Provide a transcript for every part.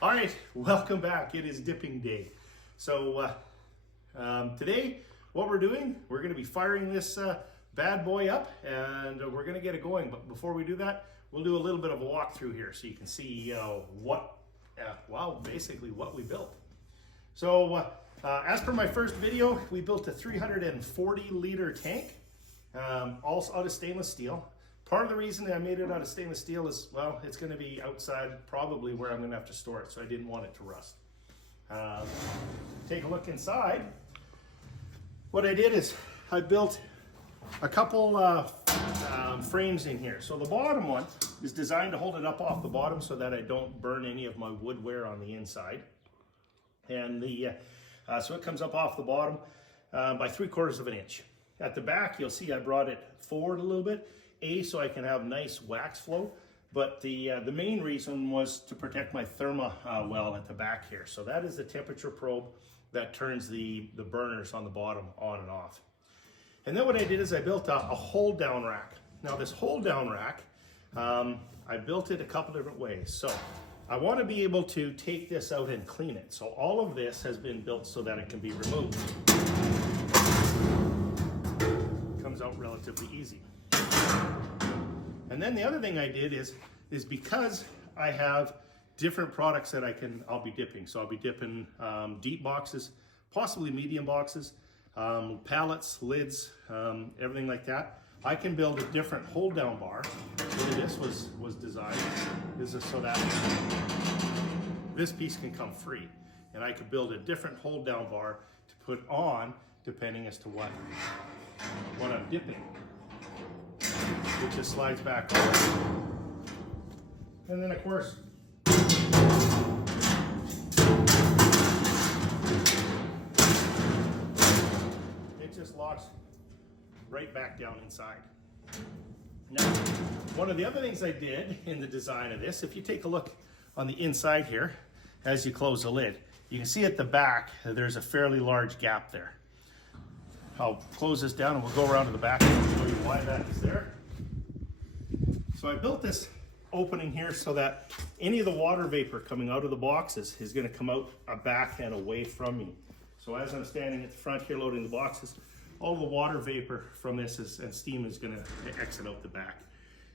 All right, welcome back. It is dipping day. So today, what we're doing, we're going to be firing this bad boy up, and we're going to get it going. But before we do that, we'll do a little bit of a walkthrough here so you can see basically what we built. So as per my first video, we built a 340-liter tank, all out of stainless steel. Part of the reason I made it out of stainless steel is, well, it's going to be outside probably where I'm going to have to store it, so I didn't want it to rust. Take a look inside. What I did is I built a couple frames in here. So the bottom one is designed to hold it up off the bottom so that I don't burn any of my wood wear on the inside. And so it comes up off the bottom by 3/4 of an inch. At the back, you'll see I brought it forward a little bit. So I can have nice wax flow, but the main reason was to protect my therma well at the back here. So that is the temperature probe that turns the burners on the bottom on and off. And then what I did is I built a hold down rack. Now this hold down rack, I built it a couple different ways. So I want to be able to take this out and clean it. So all of this has been built so that it can be removed. It comes out relatively easy. And then the other thing I did is because I have different products that I'll be dipping. So I'll be dipping deep boxes, possibly medium boxes, pallets, lids, everything like that. I can build a different hold down bar. The way this was designed is so that this piece can come free. And I could build a different hold down bar to put on depending as to what I'm dipping. Which just slides back over. And then of course, it just locks right back down inside. Now, one of the other things I did in the design of this, if you take a look on the inside here, as you close the lid, you can see at the back, there's a fairly large gap there. I'll close this down and we'll go around to the back and show you why that is there. So I built this opening here so that any of the water vapor coming out of the boxes is going to come out back and away from me. So as I'm standing at the front here loading the boxes, all the water vapor from this and steam is going to exit out the back.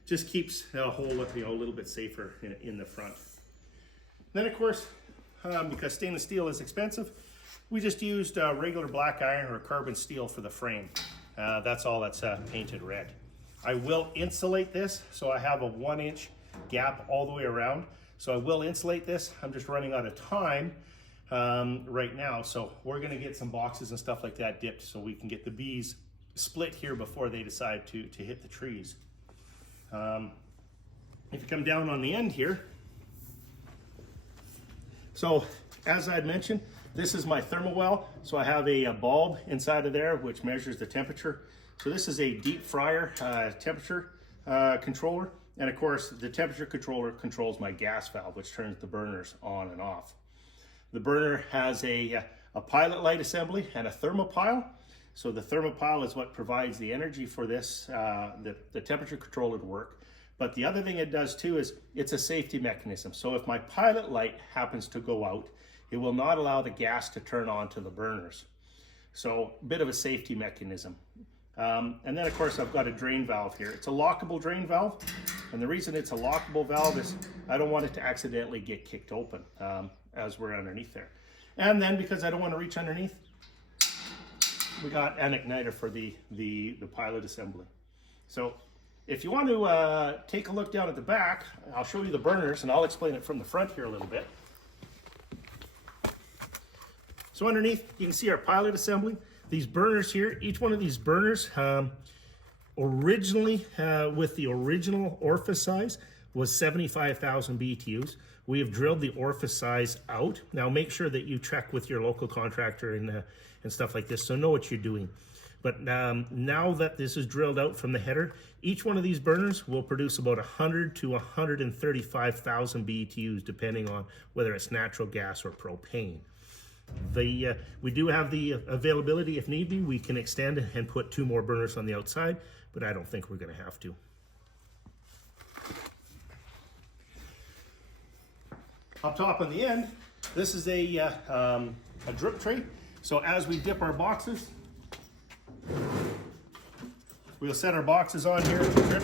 Just keeps the whole a little bit safer in the front. Then of course, because stainless steel is expensive, we just used regular black iron or carbon steel for the frame. That's all that's painted red. I will insulate this, so I have a 1-inch gap all the way around. So I will insulate this. I'm just running out of time right now. So we're gonna get some boxes and stuff like that dipped so we can get the bees split here before they decide to hit the trees. If you come down on the end here, so as I'd mentioned, this is my thermal well. So I have a bulb inside of there which measures the temperature. So this is a deep fryer temperature controller. And of course, the temperature controller controls my gas valve, which turns the burners on and off. The burner has a pilot light assembly and a thermopile. So the thermopile is what provides the energy for this, the temperature controller to work. But the other thing it does too is it's a safety mechanism. So if my pilot light happens to go out, it will not allow the gas to turn on to the burners. So a bit of a safety mechanism. And then of course I've got a drain valve here. It's a lockable drain valve, and the reason it's a lockable valve is I don't want it to accidentally get kicked open as we're underneath there. And then because I don't want to reach underneath, we got an igniter for the pilot assembly. So if you want to take a look down at the back, I'll show you the burners and I'll explain it from the front here a little bit. So underneath you can see our pilot assembly. These burners here, each one of these burners, originally with the original orifice size was 75,000 BTUs. We have drilled the orifice size out. Now make sure that you check with your local contractor and stuff like this, so know what you're doing. But now that this is drilled out from the header, each one of these burners will produce about 100 to 135,000 BTUs, depending on whether it's natural gas or propane. We do have the availability, if need be, we can extend and put 2 more burners on the outside, but I don't think we're going to have to. Up top on the end, this is a drip tray. So as we dip our boxes, we'll set our boxes on here to drip.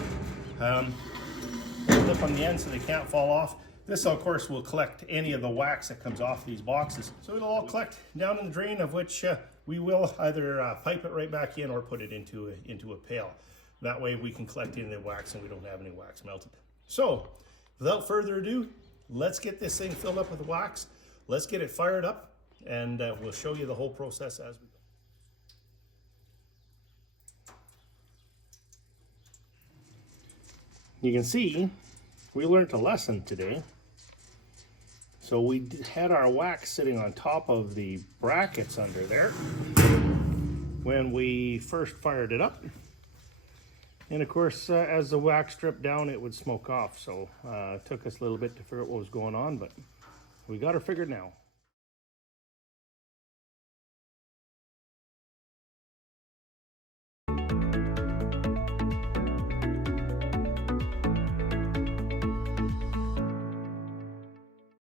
Lip on the end so they can't fall off. This, of course, will collect any of the wax that comes off these boxes. So it'll all collect down in the drain, of which we will either pipe it right back in or put it into a pail. That way we can collect any of the wax and we don't have any wax melted. So without further ado, let's get this thing filled up with wax. Let's get it fired up, and we'll show you the whole process as we go. You can see we learned a lesson today. So we had our wax sitting on top of the brackets under there when we first fired it up. And of course, as the wax dripped down, it would smoke off. So it took us a little bit to figure out what was going on, but we got her figured now.